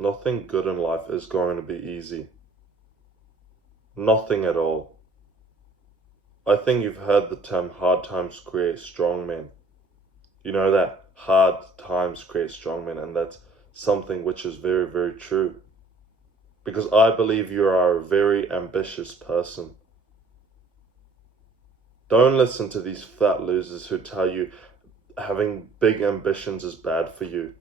Nothing good in life is going to be easy. Nothing at all. I think you've heard the term hard times create strong men. You know that hard times create strong men, and that's something which is very, very true. Because I believe you are a very ambitious person. Don't listen to these fat losers who tell you having big ambitions is bad for you.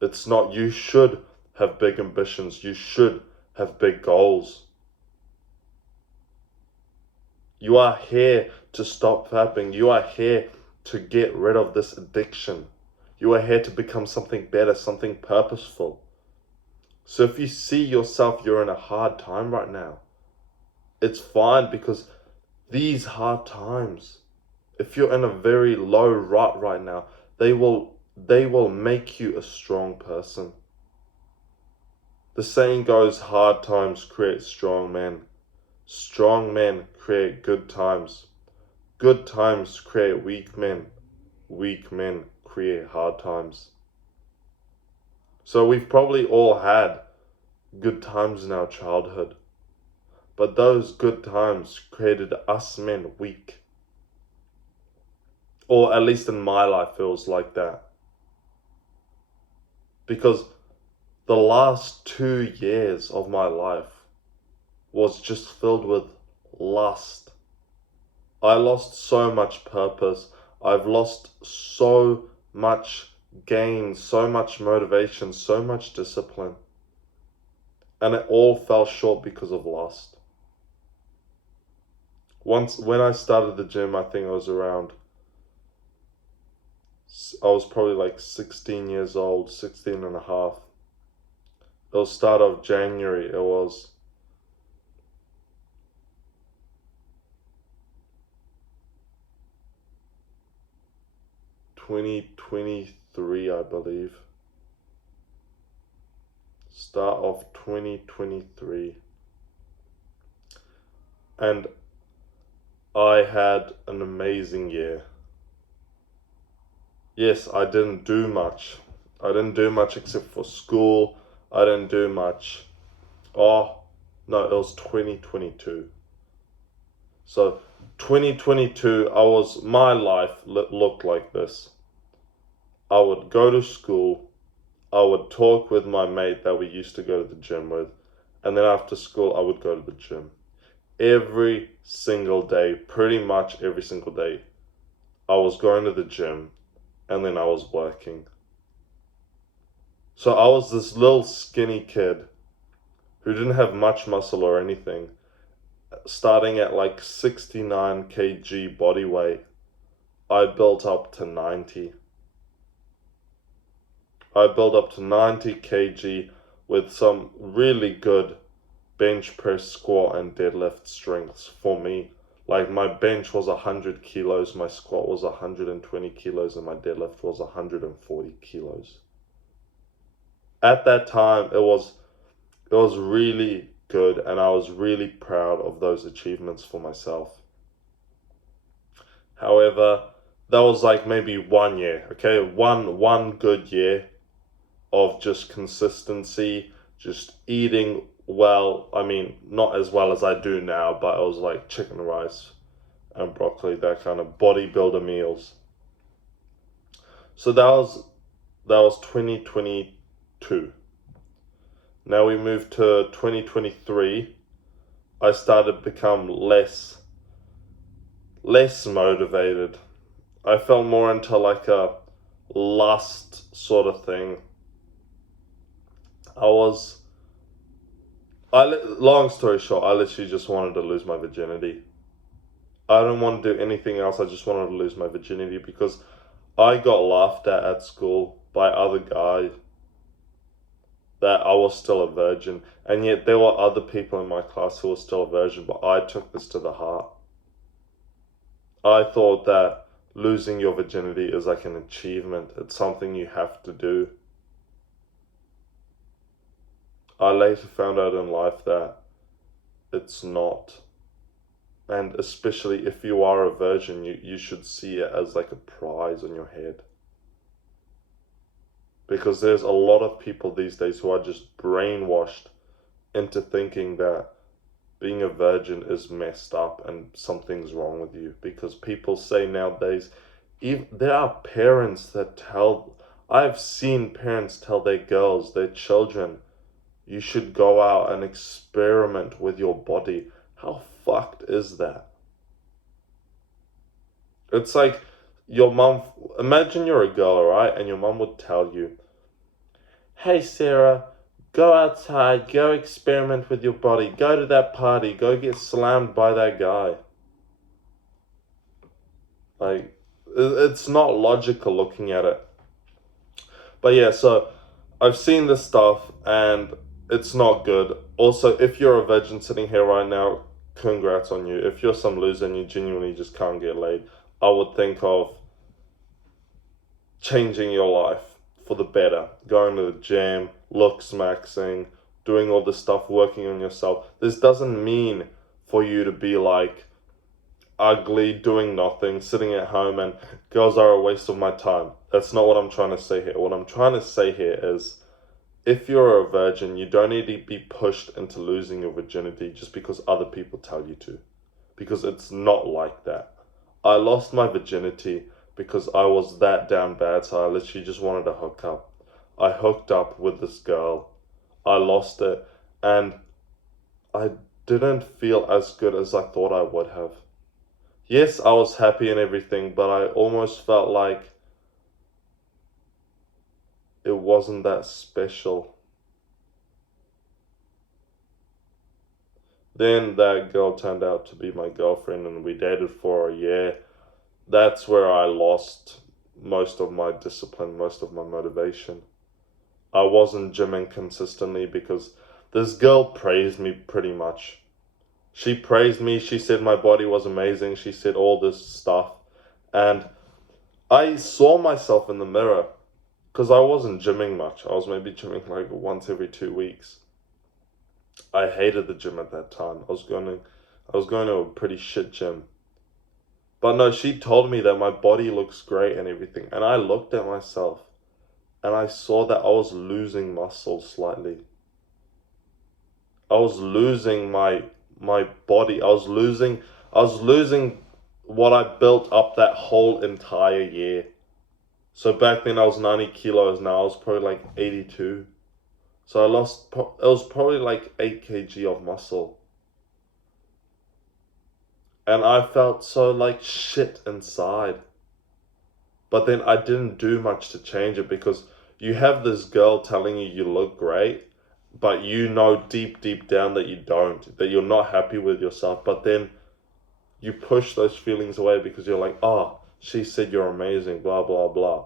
It's not. You should have big ambitions. You should have big goals. You are here to stop fapping. You are here to get rid of this addiction. You are here to become something better, something purposeful. So if you see yourself, you're in a hard time right now, it's fine, because these hard times, if you're in a very low rut right now, they will make you a strong person. The saying goes, hard times create strong men. Strong men create good times. Good times create weak men. Weak men create hard times. So we've probably all had good times in our childhood, but those good times created us men weak. Or at least in my life feels like that. Because the last 2 years of my life was just filled with lust. I lost so much purpose. I've lost so much gain, so much motivation, so much discipline. And it all fell short because of lust. Once, when I started the gym, I think I was probably like 16 years old, 16 and a half. It was start of January. It was 2023, I believe. Start of 2023. And I had an amazing year. Yes, I didn't do much. I didn't do much except for school. I didn't do much. Oh, no, it was 2022. So 2022, my life looked like this. I would go to school. I would talk with my mate that we used to go to the gym with. And then after school, I would go to the gym. Every single day, pretty much every single day, I was going to the gym, and then I was working. So I was this little skinny kid who didn't have much muscle or anything, starting at like 69 kg body weight. I built up to 90. I built up to 90 kg with some really good bench press, squat, and deadlift strengths for me. Like my bench was 100 kilos, my squat was 120 kilos, and my deadlift was 140 kilos. At that time, it was really good, and I was really proud of those achievements for myself. However, that was like maybe 1 year, okay? One good year of just consistency, just eating well. I mean, not as well as I do now, but it was like chicken rice and broccoli, that kind of bodybuilder meals. So that was 2022. Now we moved to 2023. I started to become less motivated. I felt more into like a lust sort of thing. Long story short, I literally just wanted to lose my virginity. I didn't want to do anything else. I just wanted to lose my virginity because I got laughed at school by other guys that I was still a virgin. And yet there were other people in my class who were still a virgin, but I took this to the heart. I thought that losing your virginity is like an achievement. It's something you have to do. I later found out in life that it's not. And especially if you are a virgin, you should see it as like a prize on your head. Because there's a lot of people these days who are just brainwashed into thinking that being a virgin is messed up and something's wrong with you. Because people say nowadays, even, there are parents that tell, I've seen parents tell their girls, their children, you should go out and experiment with your body. How fucked is that? It's like your mom, imagine you're a girl, right? And your mom would tell you, hey Sarah, go outside, go experiment with your body, go to that party, go get slammed by that guy. Like, it's not logical looking at it. But yeah, so I've seen this stuff and it's not good. Also, if you're a virgin sitting here right now, congrats on you. If you're some loser and you genuinely just can't get laid, I would think of changing your life for the better. Going to the gym, looks maxing, doing all this stuff, working on yourself. This doesn't mean for you to be like ugly, doing nothing, sitting at home, and girls are a waste of my time. That's not what I'm trying to say here. What I'm trying to say here is, if you're a virgin, you don't need to be pushed into losing your virginity just because other people tell you to. Because it's not like that. I lost my virginity because I was that damn bad, so I literally just wanted to hook up. I hooked up with this girl. I lost it, and I didn't feel as good as I thought I would have. Yes, I was happy and everything, but I almost felt like it wasn't that special. Then that girl turned out to be my girlfriend and we dated for a year. That's where I lost most of my discipline, most of my motivation. I wasn't gymming consistently because this girl praised me pretty much. She praised me, she said my body was amazing, she said all this stuff. And I saw myself in the mirror because I wasn't gymming much. I was maybe gymming like once every 2 weeks. I hated the gym at that time. I was going to a pretty shit gym. But no, she told me that my body looks great and everything. And I looked at myself and I saw that I was losing muscle slightly. I was losing my body. I was losing what I built up that whole entire year. So back then I was 90 kilos, now I was probably like 82. So it was probably like 8 kg of muscle. And I felt so like shit inside. But then I didn't do much to change it because you have this girl telling you you look great, but you know deep down that you don't, that you're not happy with yourself. But then you push those feelings away because you're like, oh, she said you're amazing, blah, blah, blah.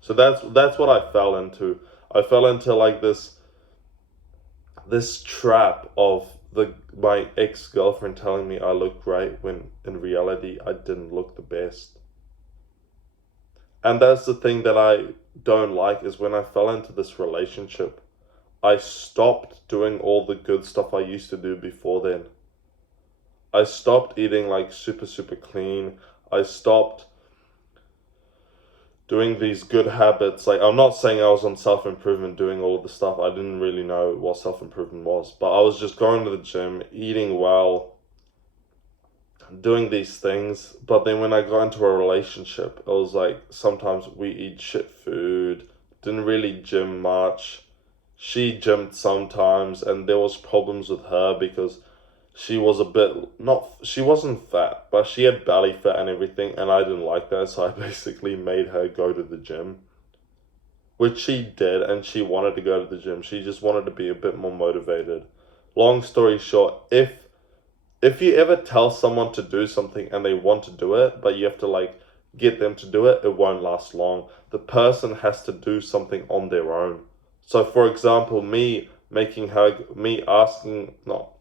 So that's what I fell into. I fell into like this trap of my ex-girlfriend telling me I look great when in reality I didn't look the best. And that's the thing that I don't like, is when I fell into this relationship, I stopped doing all the good stuff I used to do before then. I stopped eating like super clean. I stopped doing these good habits. Like, I'm not saying I was on self-improvement doing all of the stuff. I didn't really know what self-improvement was, but I was just going to the gym, eating well, doing these things. But then when I got into a relationship, it was like sometimes we eat shit food, didn't really gym much. She gymmed sometimes, and there was problems with her because she was she wasn't fat, but she had belly fat and everything, and I didn't like that, so I basically made her go to the gym. Which she did, and she wanted to go to the gym. She just wanted to be a bit more motivated. Long story short, if you ever tell someone to do something and they want to do it, but you have to like get them to do it, it won't last long. The person has to do something on their own. So for example,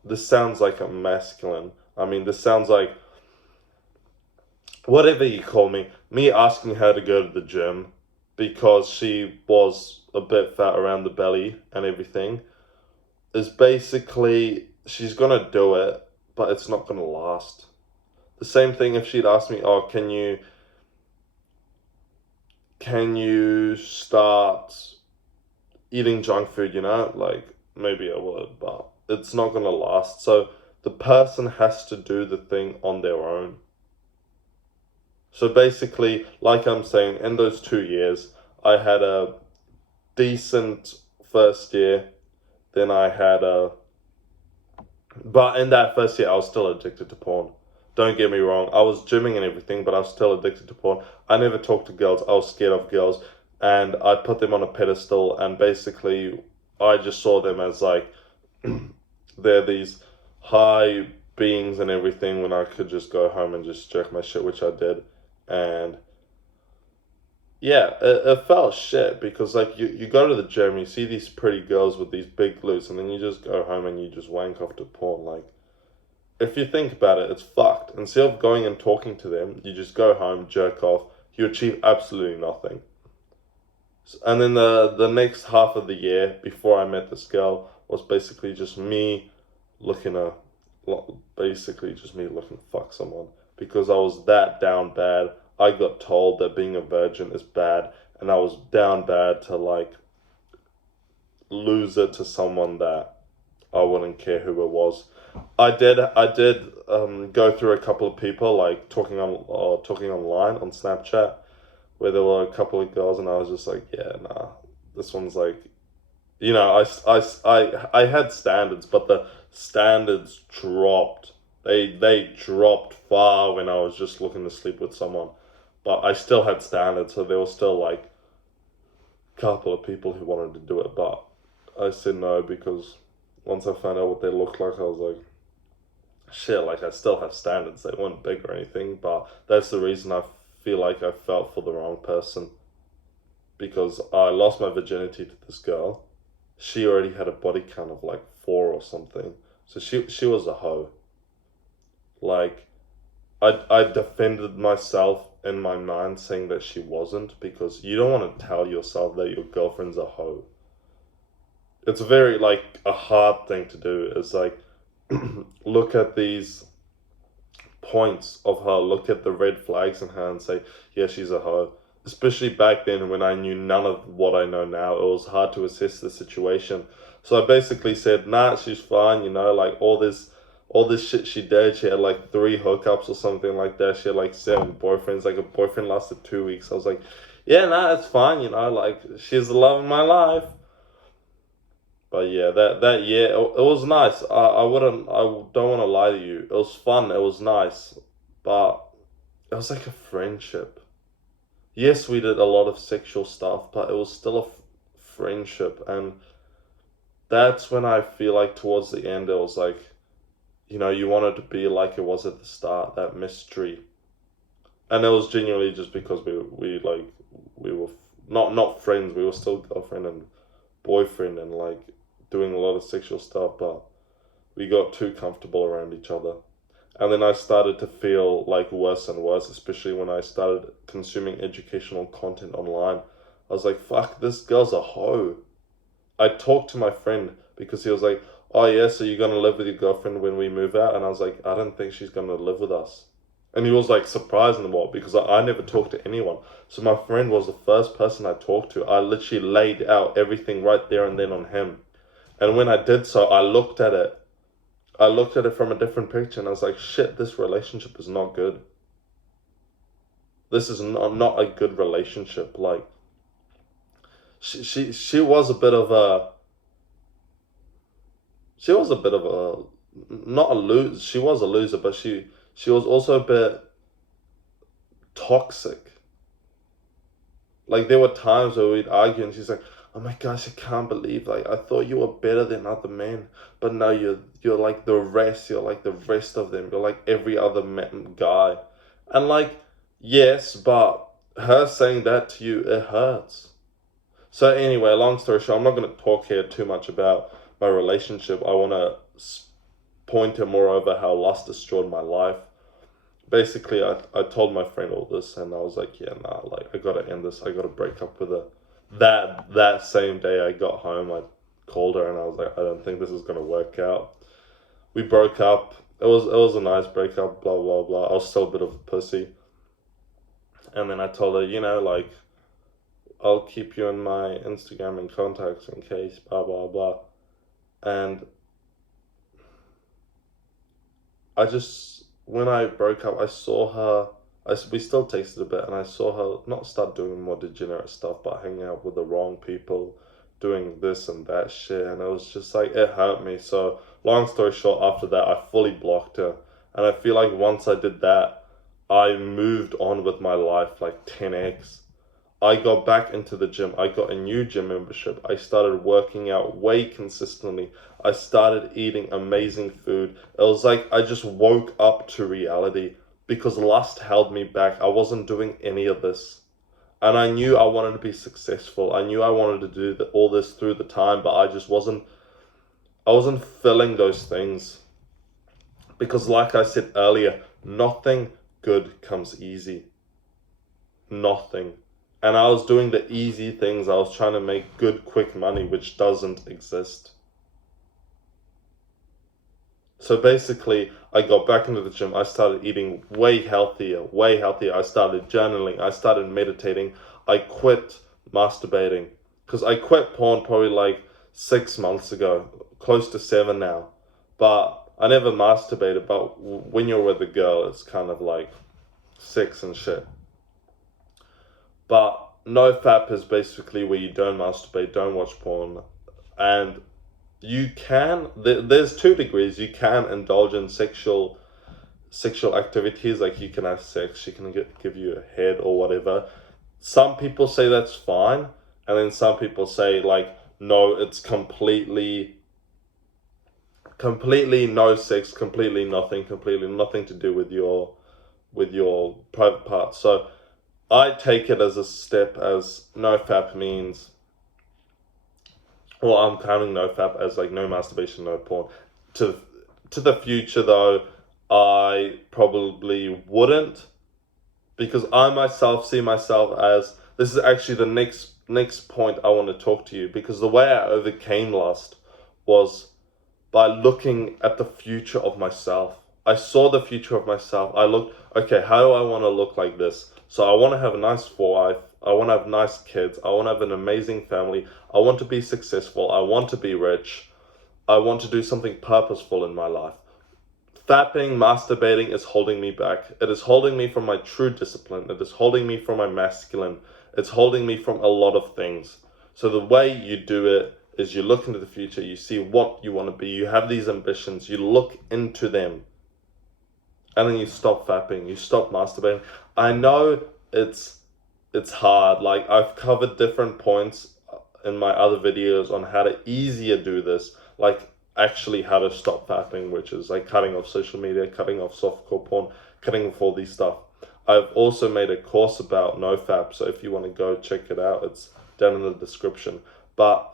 this sounds like a masculine. I mean, this sounds like, whatever you call me asking her to go to the gym because she was a bit fat around the belly and everything, is basically, she's gonna do it, but it's not gonna last. The same thing if she'd asked me, oh, can can you start eating junk food, like maybe I would, but it's not gonna last. So the person has to do the thing on their own. So basically, like I'm saying, in those 2 years, I had a decent first year, then I had but in that first year, I was still addicted to porn. Don't get me wrong, I was gymming and everything, but I was still addicted to porn. I never talked to girls, I was scared of girls, and I put them on a pedestal, and basically, I just saw them as like, they're these high beings and everything when I could just go home and just jerk my shit, which I did. And yeah, it felt shit because like you go to the gym, you see these pretty girls with these big glutes, and then you just go home and you just wank off to porn. Like, if you think about it, it's fucked. Instead of going and talking to them, you just go home, jerk off, you achieve absolutely nothing. And then the next half of the year before I met this girl was basically just me looking to, basically just me looking to fuck someone because I was that down bad. I got told that being a virgin is bad, and I was down bad to like lose it to someone that I wouldn't care who it was. I did go through a couple of people like talking online on Snapchat where there were a couple of girls, and I was just like, yeah, nah, this one's like, I had standards, but the standards dropped. They dropped far when I was just looking to sleep with someone, but I still had standards, so there was still like a couple of people who wanted to do it, but I said no because once I found out what they looked like, I was like, shit, like I still have standards. They weren't big or anything, but that's the reason I feel like I felt for the wrong person because I lost my virginity to this girl. She already had a body count of like 4 or something, so she was a hoe. Like, I defended myself in my mind saying that she wasn't because you don't want to tell yourself that your girlfriend's a hoe. It's very like a hard thing to do. It's like look at these points of her, look at the red flags in her and say, yeah, she's a hoe. Especially back then when I knew none of what I know now, it was hard to assess the situation. So I basically said, nah, she's fine, like all this shit she did. She had like 3 hookups or something like that. She had like 7 boyfriends. Like a boyfriend lasted 2 weeks. I was like, yeah, nah, it's fine, like she's the love of my life. But yeah, that year it was nice. I don't want to lie to you. It was fun. It was nice, but it was like a friendship. Yes, we did a lot of sexual stuff, but it was still a friendship, and that's when I feel like towards the end it was like, you wanted to be like it was at the start, that mystery, and it was genuinely just because we were not friends. We were still girlfriend and boyfriend, and like doing a lot of sexual stuff, but we got too comfortable around each other. And then I started to feel like worse and worse, especially when I started consuming educational content online. I was like, fuck, this girl's a hoe. I talked to my friend because he was like, oh yeah, so you're gonna live with your girlfriend when we move out? And I was like, I don't think she's gonna live with us. And he was like surprised and what, because I never talked to anyone. So my friend was the first person I talked to. I literally laid out everything right there and then on him. And when I did so, I looked at it from a different picture, and I was like, shit, this relationship is not good. This is not a good relationship. Like, she was a bit of a, not a loser. She was a loser, but she was also a bit toxic. Like, there were times where we'd argue and she's like, oh my gosh, I can't believe, like, I thought you were better than other men, but no, you're like the rest. You're like the rest of them. You're like every other guy. And like, yes, but her saying that to you, it hurts. So anyway, long story short, I'm not going to talk here too much about my relationship. I want to point to moreover how lust destroyed my life. Basically, I told my friend all this, and I was like, yeah, nah, like, I gotta end this. I gotta break up with her. That same day I got home, I called her and I was like, I don't think this is gonna work out. We broke up. It was a nice breakup, blah blah blah. I was still a bit of a pussy. And then I told her, like, I'll keep you in my Instagram and contacts in case, blah, blah, blah. And when I broke up, I saw her, we still texted a bit, and I saw her not start doing more degenerate stuff, but hanging out with the wrong people, doing this and that shit, and it was just like, it hurt me. So, long story short, after that, I fully blocked her, and I feel like once I did that, I moved on with my life like 10x. I got back into the gym. I got a new gym membership. I started working out way consistently. I started eating amazing food. It was like I just woke up to reality because lust held me back. I wasn't doing any of this. And I knew I wanted to be successful. I knew I wanted to do all this through the time, but I wasn't filling those things. Because like I said earlier, nothing good comes easy. Nothing. And I was doing the easy things. I was trying to make good, quick money, which doesn't exist. So basically, I got back into the gym. I started eating way healthier, way healthier. I started journaling. I started meditating. I quit masturbating. Because I quit porn probably like 6 months ago, close to 7 now. But I never masturbated. But when you're with a girl, it's kind of like sex and shit. But NoFap is basically where you don't masturbate, don't watch porn, and you can, there's 2 degrees. You can indulge in sexual activities, like you can have sex, she can give you a head or whatever. Some people say that's fine, and then some people say like, no, it's completely no sex, completely nothing to do with your private parts. So I take it as a step, as NoFap means, well, I'm counting NoFap as like no masturbation, no porn. To the future though, I probably wouldn't, because I myself see myself as, this is actually the next point I want to talk to you, because the way I overcame lust was by looking at the future of myself. I saw the future of myself. I looked, okay, how do I want to look like this? So I want to have a nice wife. I want to have nice kids. I want to have an amazing family. I want to be successful. I want to be rich. I want to do something purposeful in my life. Fapping, masturbating is holding me back. It is holding me from my true discipline. It is holding me from my masculine. It's holding me from a lot of things. So the way you do it is you look into the future, you see what you want to be, you have these ambitions, you look into them, and then you stop fapping, you stop masturbating. I know it's hard. Like, I've covered different points in my other videos on how to easier do this, like actually how to stop fapping, which is like cutting off social media, cutting off softcore porn, cutting off all these stuff. I've also made a course about NoFap, so if you want to go check it out, it's down in the description. But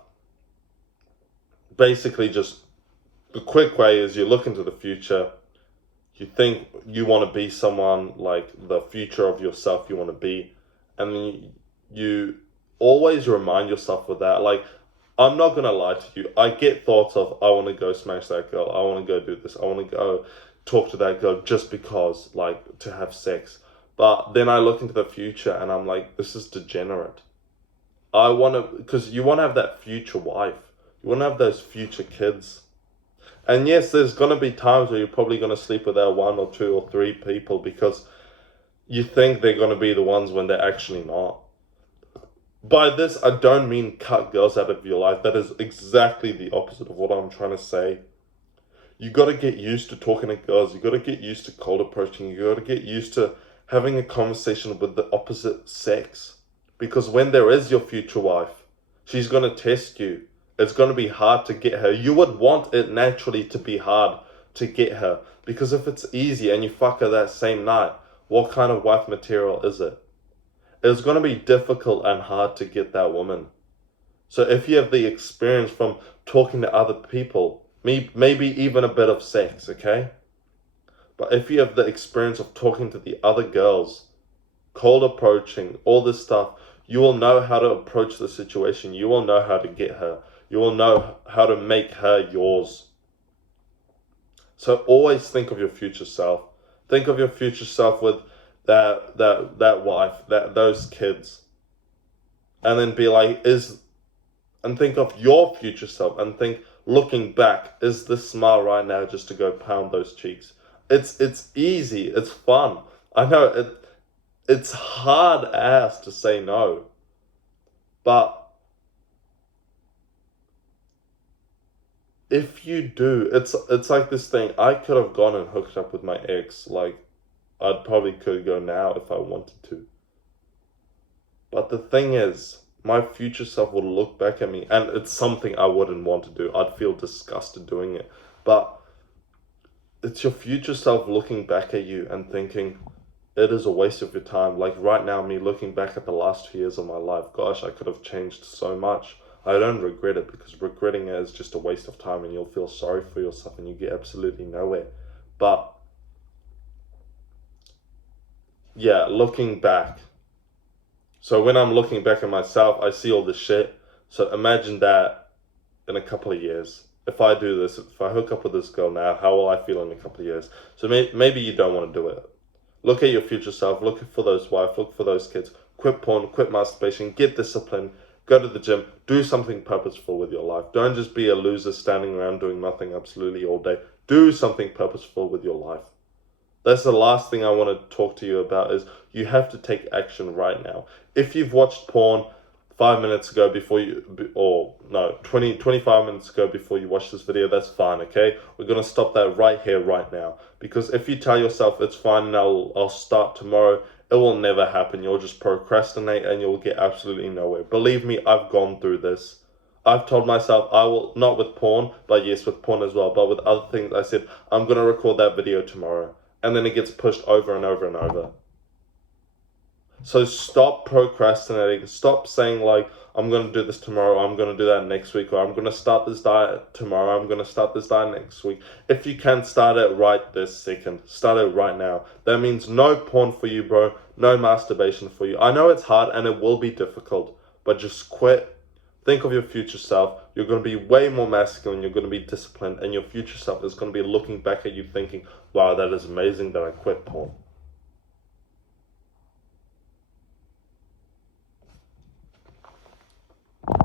basically, just the quick way is you look into the future, you think you want to be someone, like the future of yourself you want to be, and then you always remind yourself with that. Like, I'm not going to lie to you, I get thoughts of, I want to go smash that girl, I want to go do this, I want to go talk to that girl just because, like, to have sex. But then I look into the future and I'm like, this is degenerate. I want to, because you want to have that future wife. You want to have those future kids. And yes, there's going to be times where you're probably going to sleep with that 1 or 2 or 3 people because you think they're going to be the ones when they're actually not. By this, I don't mean cut girls out of your life. That is exactly the opposite of what I'm trying to say. You got to get used to talking to girls. You got to get used to cold approaching. You got to get used to having a conversation with the opposite sex. Because when there is your future wife, she's going to test you. It's going to be hard to get her. You would want it naturally to be hard to get her. Because if it's easy and you fuck her that same night, what kind of wife material is it? It's going to be difficult and hard to get that woman. So if you have the experience from talking to other people, maybe even a bit of sex, okay? But if you have the experience of talking to the other girls, cold approaching, all this stuff, you will know how to approach the situation. You will know how to get her. You will know how to make her yours. So always think of your future self. Think of your future self with that wife, those kids. and then be like, and think of your future self and think, looking back, is this smile right now just to go pound those cheeks? It's easy, it's fun. I know it's hard ass to say no, but if you do, it's like this thing. I could have gone and hooked up with my ex. Like, I'd probably could go now if I wanted to. But the thing is, my future self would look back at me, and it's something I wouldn't want to do. I'd feel disgusted doing it. But it's your future self looking back at you and thinking, it is a waste of your time. Like right now, me looking back at the last 2 years of my life, gosh, I could have changed so much. I don't regret it, because regretting it is just a waste of time, and you'll feel sorry for yourself and you get absolutely nowhere. But yeah, looking back. So when I'm looking back at myself, I see all this shit. So imagine that in a couple of years. If I do this, if I hook up with this girl now, how will I feel in a couple of years? So maybe you don't want to do it. Look at your future self, look for those wife, look for those kids, quit porn, quit masturbation, get disciplined, go to the gym, do something purposeful with your life. Don't just be a loser standing around doing nothing absolutely all day. Do something purposeful with your life. That's the last thing I want to talk to you about, is you have to take action right now. If you've watched porn 5 minutes ago before you, or no, 25 minutes ago before you watch this video, that's fine, okay? We're going to stop that right here, right now. Because if you tell yourself it's fine and I'll start tomorrow, it will never happen. You'll just procrastinate and you'll get absolutely nowhere. Believe me, I've gone through this. I've told myself I will, not with porn, but yes, with porn as well, but with other things, I said, I'm going to record that video tomorrow. And then it gets pushed over and over and over. So stop procrastinating. Stop saying like, I'm going to do this tomorrow, I'm going to do that next week, or I'm going to start this diet tomorrow, I'm going to start this diet next week. If you can, start it right this second. Start it right now. That means no porn for you, bro. No masturbation for you. I know it's hard and it will be difficult, but just quit. Think of your future self. You're going to be way more masculine. You're going to be disciplined, and your future self is going to be looking back at you thinking, wow, that is amazing that I quit porn.